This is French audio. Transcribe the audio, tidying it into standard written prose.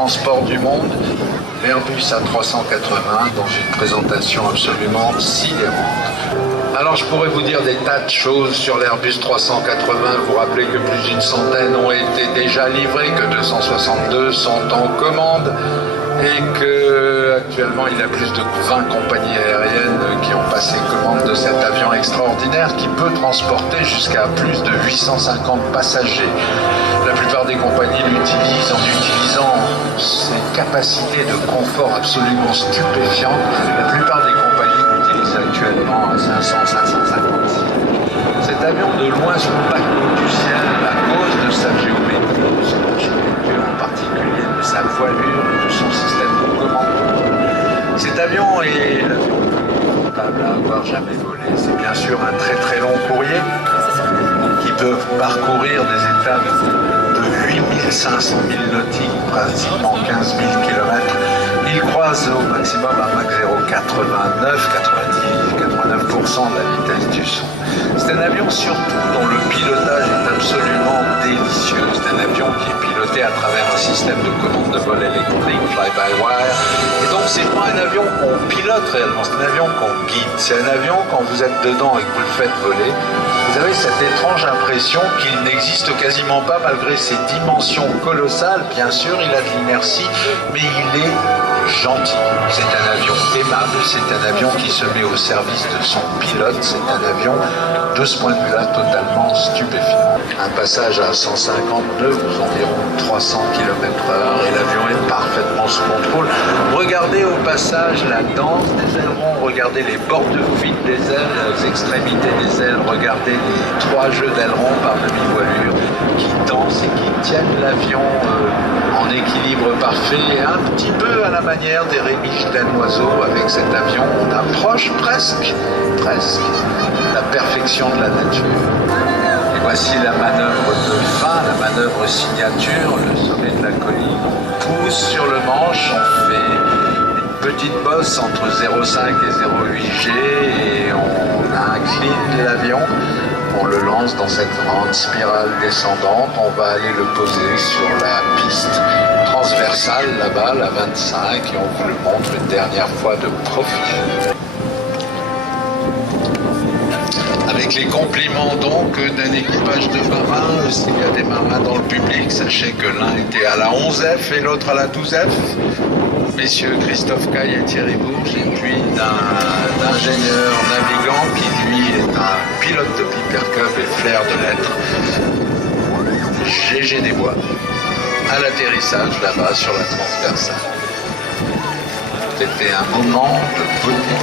transport du monde, l'Airbus A380 dans une présentation absolument sidérante. Alors je pourrais vous dire des tas de choses sur l'Airbus 380, vous rappelez que plus d'une centaine ont été déjà livrés, que 262 sont en commande et que actuellement il y a plus de 20 compagnies aériennes qui ont passé commande de cet avion extraordinaire qui peut transporter jusqu'à plus de 850 passagers. La plupart des compagnies l'utilisent en utilisant ses capacités de confort absolument stupéfiantes. La plupart des compagnies l'utilisent actuellement à 500-550 sièges. Cet avion de loin se bat du ciel à cause de sa géométrie, de son architecture en particulier, de sa voilure, de son système de commande. Cet avion est l'avion le plus confortable à avoir jamais volé. C'est bien sûr un très très long courrier qui peut parcourir des étapes de 8500 milles nautiques, pratiquement 15 000 km. Il croise au maximum un Mach 0 89% de la vitesse du son. C'est un avion surtout dont le pilotage est absolument délicieux. C'est un avion qui est piloté à travers un système de commande de vol électrique, fly-by-wire. Et donc c'est pas un avion qu'on pilote réellement, c'est un avion qu'on guide. C'est un avion, quand vous êtes dedans et que vous le faites voler, vous avez cette étrange impression qu'il n'existe quasiment pas malgré ses dimensions colossales. Bien sûr, il a de l'inertie, mais il est gentil. C'est un avion aimable, c'est un avion qui se met au service de son pilote, c'est un avion, de ce point de vue-là, totalement stupéfiant. Un passage à 150 nœuds, environ 300 km/h, et l'avion est parfaitement sous contrôle. Regardez au passage la danse des ailerons, regardez les bords de fil des ailes, les extrémités des ailes, regardez les 3 jeux d'ailerons par demi-voilure qui dansent et qui tiennent l'avion en équilibre parfait, et un petit peu à la manière des rémiges d'un oiseau. Avec cet avion, on approche presque la perfection de la nature. Et voici la manœuvre de fin, la manœuvre signature, le sommet de la colline. On pousse sur le manche, on fait une petite bosse entre 0,5 et 0,8 G et on incline l'avion. On le lance dans cette grande spirale descendante. On va aller le poser sur la piste transversale là-bas, la 25, et on vous le montre une dernière fois de profil. Avec les compliments donc d'un équipage de marins, s'il y a des marins dans le public, sachez que l'un était à la 11F et l'autre à la 12F. Messieurs Christophe Caille et Thierry Bourges, et puis d'un ingénieur navigant qui lui est un pilote de Piper Cub et flair de lettres, GG Desbois, à l'atterrissage là-bas sur la transversale. C'était un moment de beauté.